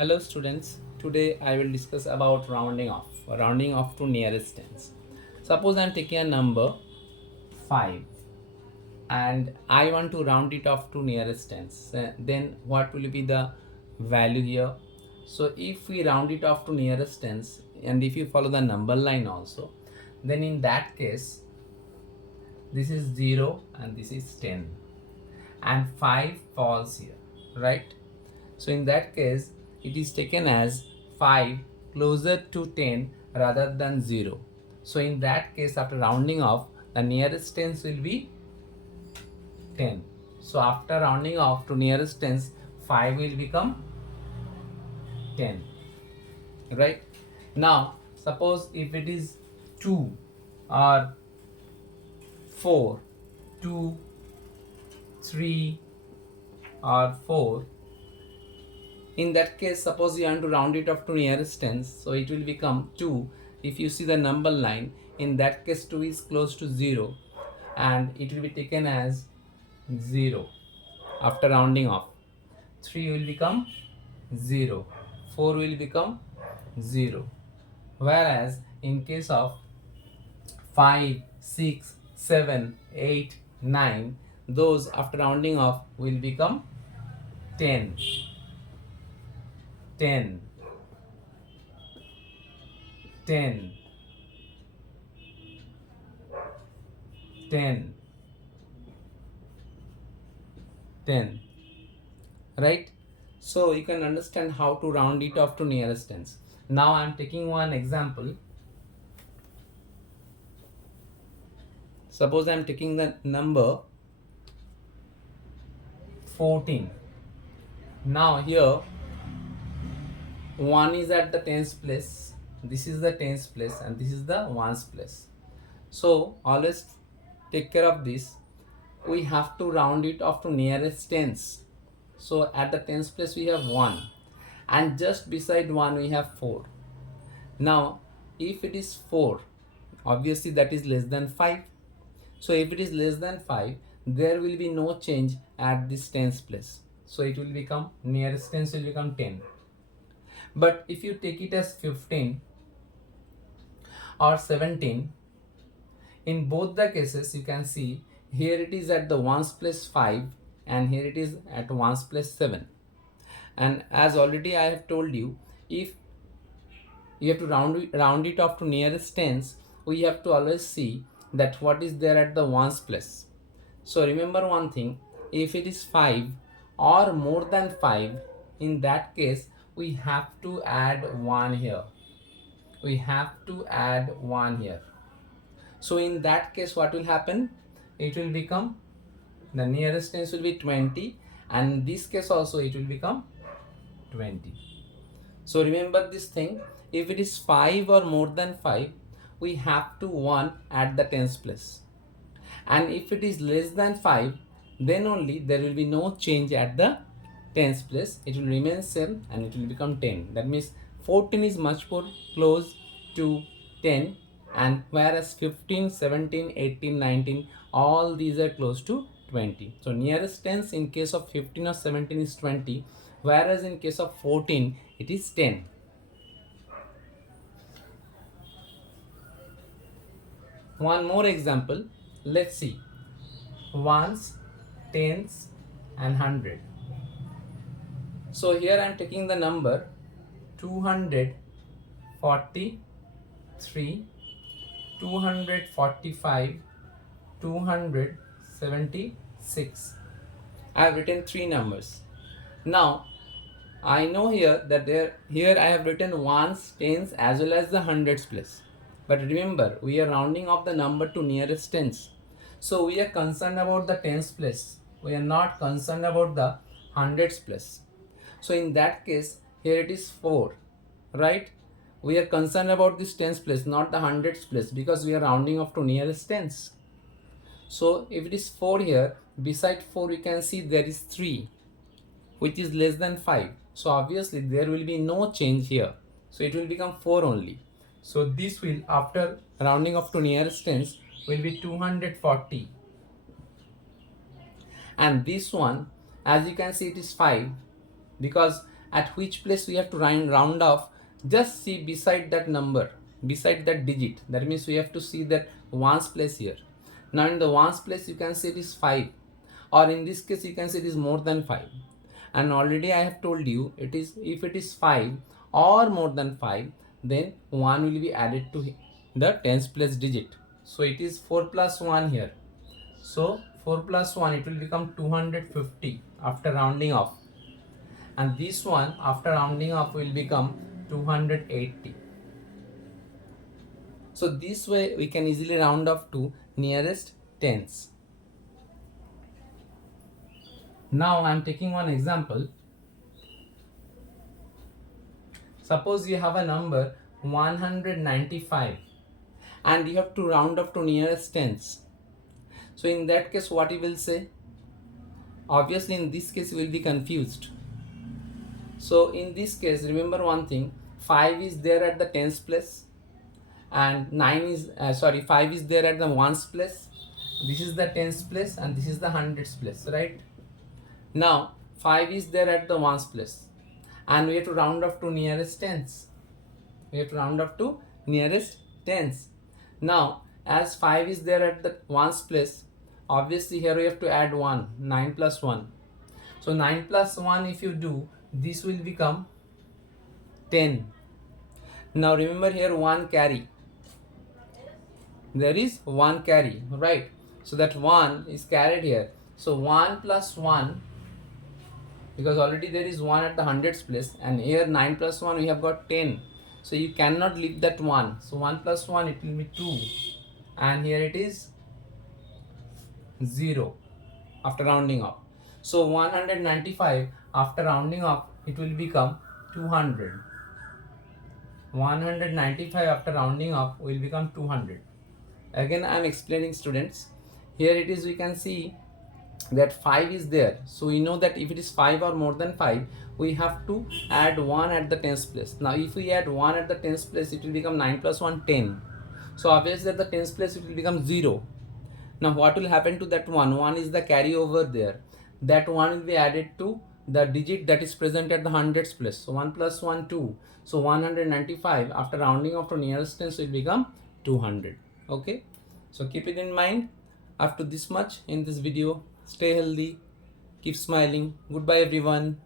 Hello students, today I will discuss about rounding off to nearest tens. Suppose I am taking a number 5 and I want to round it off to nearest tens. Then what will be the value here? So if we round it off to nearest tens and if you follow the number line also, then in that case this is 0 and this is 10 and 5 falls here, right? So in that case, it is taken as 5 closer to 10 rather than 0. So in that case, after rounding off, the nearest tens will be 10. So after rounding off to nearest tens, 5 will become 10. Right? Now, suppose if it is 2 or 4, 2, 3 or 4, in that case, suppose you want to round it off to nearest tens, so it will become 2. If you see the number line, in that case 2 is close to 0 and it will be taken as 0 after rounding off. 3 will become 0, 4 will become 0, whereas in case of 5, 6, 7, 8, 9, those after rounding off will become 10, 10, 10, 10, 10, right? So you can understand how to round it off to nearest tens. Now I am taking one example. Suppose I am taking the number 14. Now here 1 is at the tens place, this is the tens place and this is the ones place. So always take care of this. We have to round it off to nearest tens. So at the tens place we have 1 and just beside 1 we have 4. Now if it is 4, obviously that is less than 5. So if it is less than 5, there will be no change at this tens place. So it will become, nearest tens will become 10. But if you take it as 15 or 17, in both the cases you can see here it is at the ones place 5 and here it is at ones place 7. And as already I have told you, if you have to round it off to nearest tens, we have to always see that what is there at the ones place. So remember one thing, if it is 5 or more than 5, in that case we have to add 1 here. We have to add 1 here. So in that case what will happen? It will become, the nearest tens will be 20 and in this case also it will become 20. So remember this thing, if it is 5 or more than 5, we have to 1 at the tens place. And if it is less than 5, then only there will be no change at the tens place. It will remain same and it will become 10. That means 14 is much more close to 10, and whereas 15, 17, 18, 19, all these are close to 20. So nearest tens in case of 15 or 17 is 20, whereas in case of 14 it is 10. One more example, let's see. Ones, tens and 100. So here I am taking the number 243, 245, 276. I have written 3 numbers. Now I know here that here I have written ones, tens as well as the hundreds place. But remember, we are rounding off the number to nearest tens. So we are concerned about the tens place. We are not concerned about the hundreds place. So in that case, here it is 4, right? We are concerned about this tens place, not the hundreds place, because we are rounding off to nearest tens. So if it is 4 here, beside 4 we can see there is 3, which is less than 5. So obviously there will be no change here. So it will become 4 only. So this will, after rounding off to nearest tens, will be 240. And this one, as you can see, it is 5 because at which place we have to round off, just see beside that number, beside that digit. That means we have to see that ones place here. Now in the ones place you can say it is 5, or in this case you can say it is more than 5. And already I have told you, it is, if it is 5 or more than 5, then 1 will be added to the tens place digit. So it is 4 plus 1 here. So 4 plus 1, it will become 250 after rounding off. And this one after rounding off will become 280. So this way we can easily round off to nearest tens. Now I am taking one example. Suppose you have a number 195 and you have to round up to nearest tens. So in that case what you will say? Obviously in this case you will be confused. So in this case remember one thing, 5 is there at the tens place and 5 is there at the ones place. This is the tens place and this is the hundreds place, right? Now 5 is there at the ones place and we have to round off to nearest tens. We have to round off to nearest tens. Now as 5 is there at the ones place, obviously here we have to add 1, 9 plus 1. So 9 plus 1 if you do, this will become 10. Now remember here 1 carry. There is 1 carry, right? So that 1 is carried here. So 1 plus 1, because already there is 1 at the hundreds place, and here 9 plus 1 we have got 10. So you cannot leave that 1. So 1 plus 1 it will be 2. And here it is 0 after rounding off. So 195 after rounding off it will become 200. 195 after rounding off will become 200. Again I am explaining, students. Here it is, we can see that 5 is there. So we know that if it is 5 or more than 5, we have to add 1 at the tens place. Now if we add 1 at the tens place, it will become 9 plus 1, 10. So obviously at the tens place it will become 0. Now what will happen to that 1? 1 is the carry over there. That 1 will be added to the digit that is present at the hundreds place. So 1 plus 1, 2. So 195 after rounding off to nearest tens will become 200. Okay, so keep it in mind. After this much in this video, stay healthy, keep smiling. Goodbye everyone.